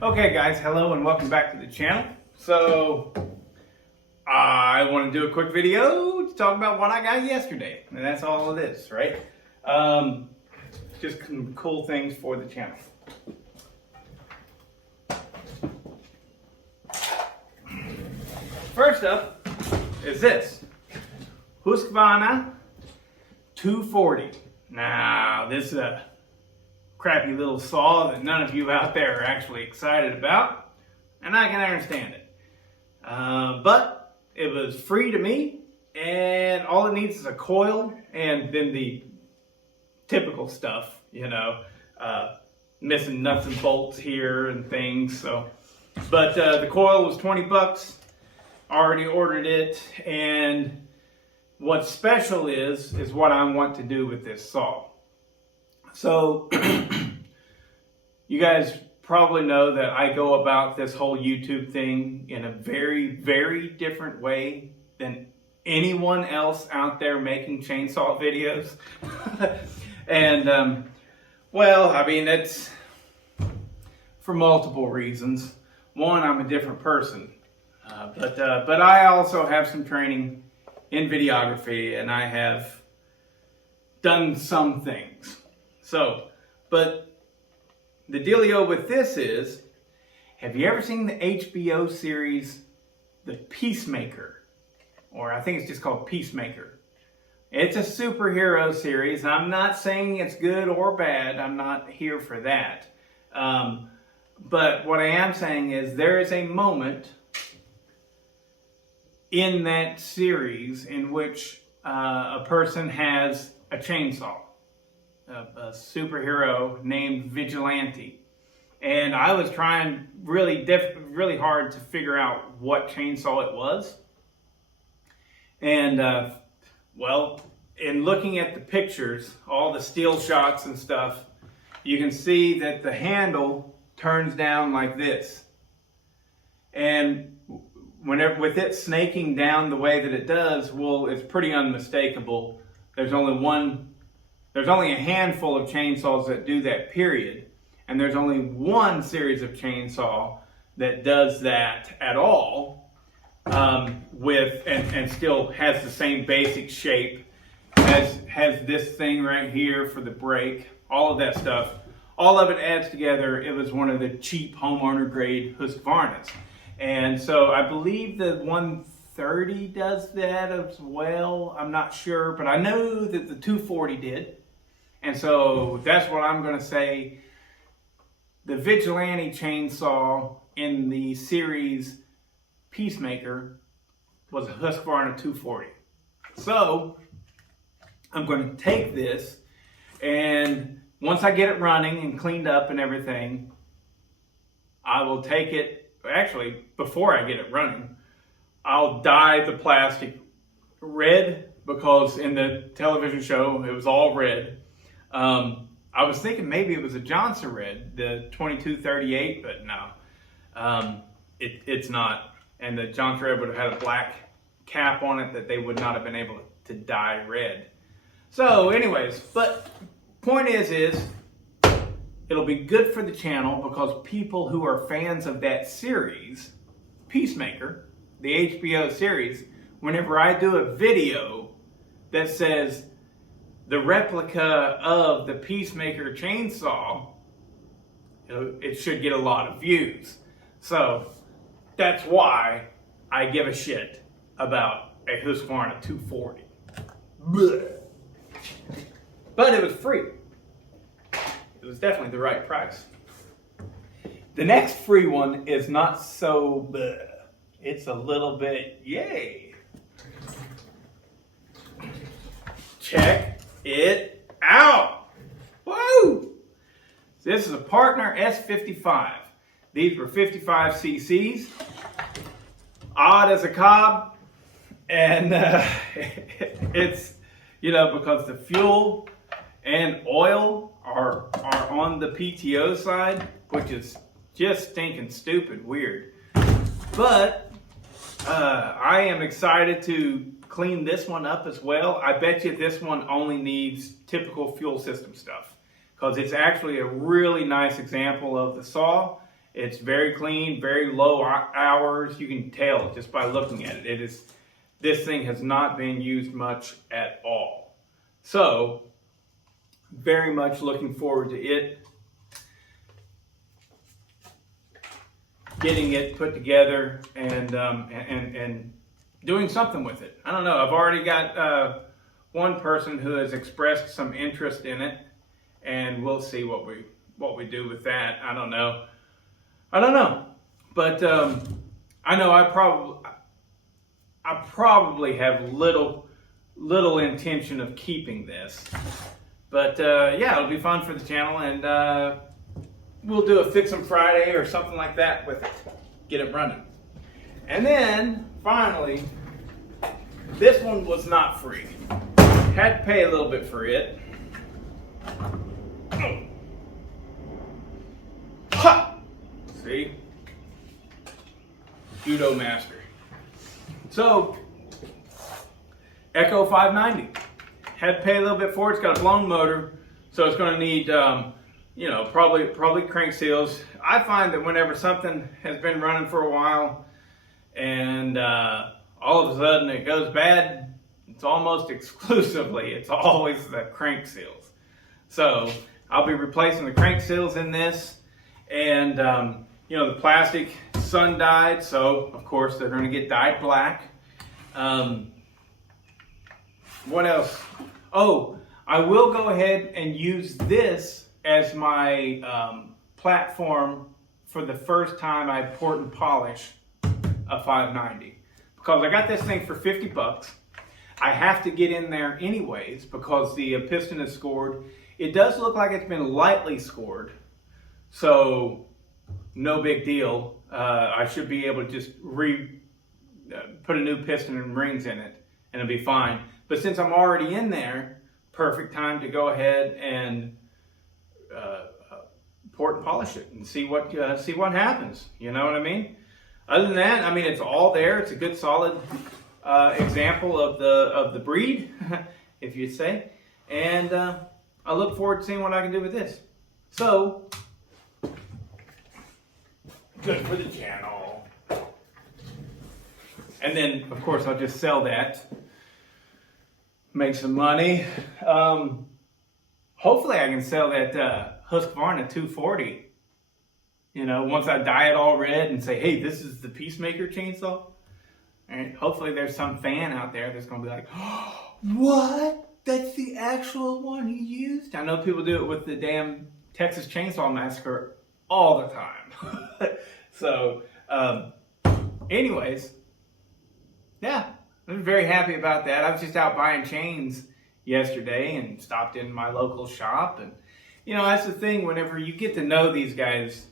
Okay guys, hello and welcome back to the channel. So, I want to do a quick video to talk about what I got yesterday. And that's all it is, right? Just some cool things for the channel. First up is this. Husqvarna 240. Now, this is a crappy little saw that none of you out there are actually excited about, and I can understand it. But it was free to me, and all it needs is a coil and then the typical stuff, missing nuts and bolts here and things. So, but the coil was 20 bucks. Already ordered it, and what's special is what I want to do with this saw. So, you guys probably know that I go about this whole YouTube thing in a very, very different way than anyone else out there making chainsaw videos. And, well, I mean, it's for multiple reasons. One, I'm a different person. But I also have some training in videography, and I have done some things. So, but the dealio with this is, have you ever seen the HBO series, The Peacemaker? Or I think it's just called Peacemaker. It's a superhero series. I'm not saying it's good or bad. I'm not here for that. But what I am saying is there is a moment in that series in which a person has a chainsaw. A superhero named Vigilante, and I was trying really hard to figure out what chainsaw it was. And well, in looking at the pictures, all the steel shots and stuff, you can see that the handle turns down like this. And whenever with it snaking down the way that it does, well, it's pretty unmistakable. There's only a handful of chainsaws that do that, period. And there's only one series of chainsaw that does that at all, and still has the same basic shape, has this thing right here for the brake, all of that stuff. All of it adds together. It was one of the cheap homeowner grade Husqvarnas. And so I believe the 130 does that as well. I'm not sure, but I know that the 240 did. And so that's what I'm going to say. The Vigilante chainsaw in the series Peacemaker was a Husqvarna 240. So I'm going to take this, and once I get it running and cleaned up and everything, I will take it, actually before I get it running, I'll dye the plastic red, because in the television show it was all red. I was thinking maybe it was a Johnson red, the 2238, but no, it's not. And the Johnson red would have had a black cap on it that they would not have been able to dye red. So anyways, but point is it'll be good for the channel, because people who are fans of that series, Peacemaker, the HBO series, whenever I do a video that says the replica of the Peacemaker chainsaw, it should get a lot of views. So that's why I give a shit about a Husqvarna 240. Blech. But it was free. It was definitely the right price. The next free one is not so bleh. It's a little bit yay. Check it out. Woo! This is a Partner S55. These were 55 cc's. Odd as a cob. And it's, because the fuel and oil are on the PTO side, which is just stinking stupid weird. But I am excited to clean this one up as well. I bet you this one only needs typical fuel system stuff, because it's actually a really nice example of the saw, It's very clean, very low hours. You can tell just by looking at it. This thing has not been used much at all. So, very much looking forward to it. Getting it put together and doing something with it. I don't know. I've already got one person who has expressed some interest in it, and we'll see what we do with that. I don't know, but I know I probably have little intention of keeping this, but yeah, it'll be fun for the channel, and we'll do a Fix 'em Friday or something like that with it, get it running. And then finally, this one was not free. Had to pay a little bit for it. Ha! See? Judo master. So, Echo 590. Had to pay a little bit for it. It's got a blown motor, so it's going to need, you know, probably crank seals. I find that whenever something has been running for a while and all of a sudden it goes bad, it's almost exclusively, it's always the crank seals. So I'll be replacing the crank seals in this, and you know, the plastic sun dyed, so of course they're going to get dyed black. What else? Oh, I will go ahead and use this as my platform for the first time I port and polish a 590, because I got this thing for 50 bucks. I have to get in there anyways because the piston is scored. It does look like it's been lightly scored, so no big deal. I should be able to just put a new piston and rings in it, and it'll be fine. But since I'm already in there, perfect time to go ahead and port and polish it and see what happens. You know what I mean? Other than that, I mean, it's all there. It's a good solid example of the breed, if you'd say. And I look forward to seeing what I can do with this. So, good for the channel. And then, of course, I'll just sell that, make some money. Hopefully I can sell that Husqvarna 240. You know, once I dye it all red and say, hey, this is the Peacemaker chainsaw. And hopefully there's some fan out there that's going to be like, oh, what? That's the actual one he used? I know people do it with the damn Texas Chainsaw Massacre all the time. So, anyways, yeah, I'm very happy about that. I was just out buying chains yesterday and stopped in my local shop. And, you know, that's the thing, whenever you get to know these guys,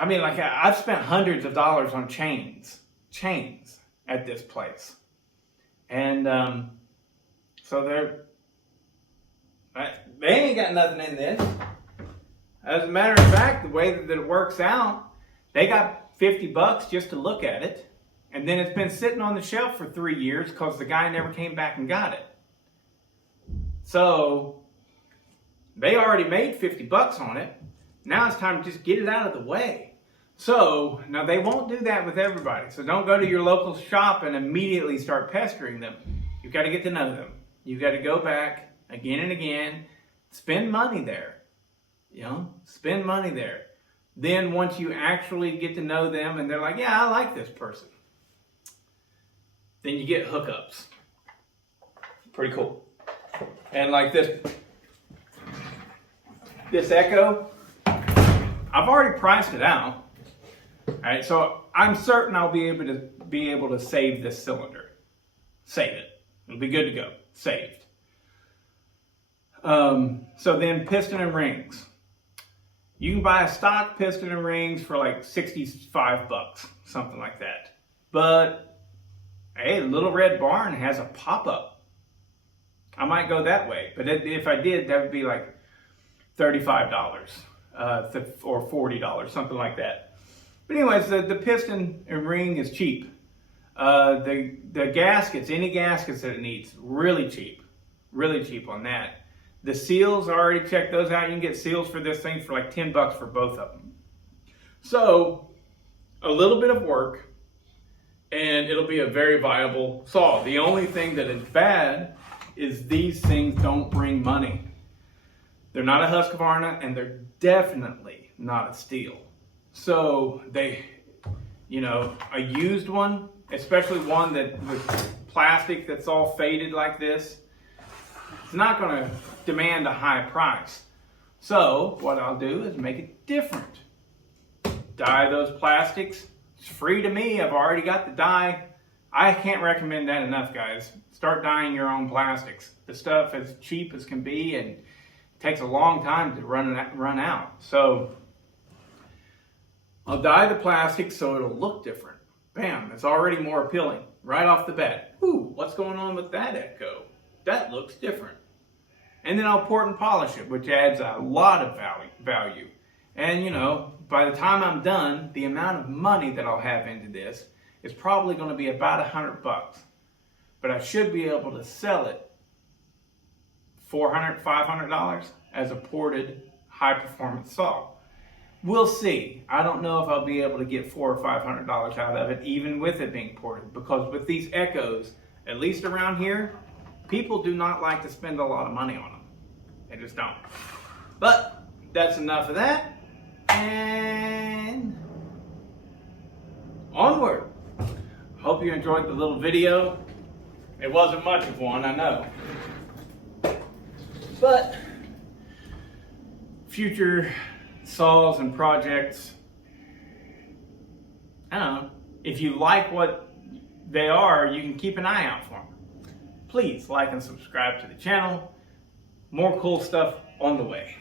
I mean, like, I've spent hundreds of dollars on chains at this place. And so they ain't got nothing in this. As a matter of fact, the way that it works out, they got 50 bucks just to look at it. And then it's been sitting on the shelf for 3 years because the guy never came back and got it. So they already made 50 bucks on it. Now it's time to just get it out of the way. So, now they won't do that with everybody. So don't go to your local shop and immediately start pestering them. You've got to get to know them. You've got to go back again and again. Spend money there. You know, spend money there. Then once you actually get to know them and they're like, yeah, I like this person, then you get hookups. Pretty cool. And like this Echo, I've already priced it out. All right, so I'm certain I'll be able to save this cylinder. Save it. It'll be good to go. Saved. So then piston and rings. You can buy a stock piston and rings for like 65 bucks, something like that. But hey, Little Red Barn has a pop-up. I might go that way, but if I did, that would be like $35 or $40, something like that. But anyways, the piston and ring is cheap. The gaskets, any gaskets that it needs, really cheap on that. The seals, I already checked those out. You can get seals for this thing for like 10 bucks for both of them. So a little bit of work and it'll be a very viable saw. The only thing that is bad is these things don't bring money. They're not a Husqvarna and they're definitely not a steel. So they, you know, a used one, especially one that with plastic that's all faded like this, it's not going to demand a high price. So what I'll do is make it different. Dye those plastics. It's free to me. I've already got the dye. I can't recommend that enough, guys. Start dyeing your own plastics. The stuff is cheap as can be and it takes a long time to run out. So I'll dye the plastic so it'll look different. Bam, it's already more appealing right off the bat. Ooh, what's going on with that echo? That looks different. And then I'll port and polish it, which adds a lot of value. And you know, by the time I'm done, the amount of money that I'll have into this is probably going to be about $100 bucks. But I should be able to sell it $400, $500 as a ported high performance saw. We'll see. I don't know if I'll be able to get $400 or $500 out of it, even with it being ported, because with these echoes, at least around here, people do not like to spend a lot of money on them. They just don't. But that's enough of that. And onward. Hope you enjoyed the little video. It wasn't much of one, I know. But future saws and projects, I don't know, if you like what they are, you can keep an eye out for them. Please like and subscribe to the channel. More cool stuff on the way.